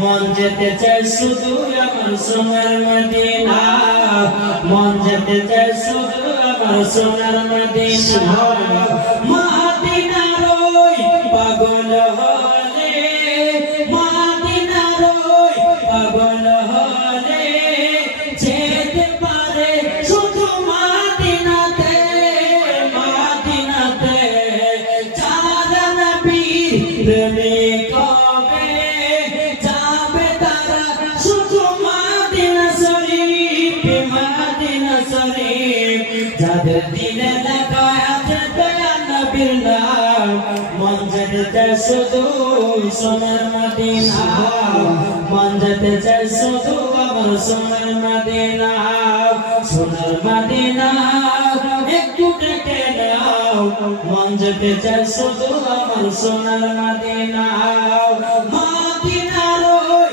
মন যেতে চায় শুধু আমার সোনার মদিনা, মন যেতে চায় শুধু আমার সোনার মদিনা। মদিনার ওই পাগল হলে, মদিনার ওই পাগল হলে যেতে পারে শুধু মদিনাতে, মদিনাতে। যারা নবীর প্রেমিক হবে যাবে তারা শুধু মদিনা শরীফ, মদিনা শরীফ। যাদের দিলে লেখা আছে দয়া নবীর নাম, মন যেতে চায় শুধু সোনার মদিনা, মন যেতে চায় শুধু আমার সোনার মদিনা। সোনার মদিনা একটু ডেকে নাও, মন যেতে চায় শুধু আমার সোনার মদিনা। মদিনার ওই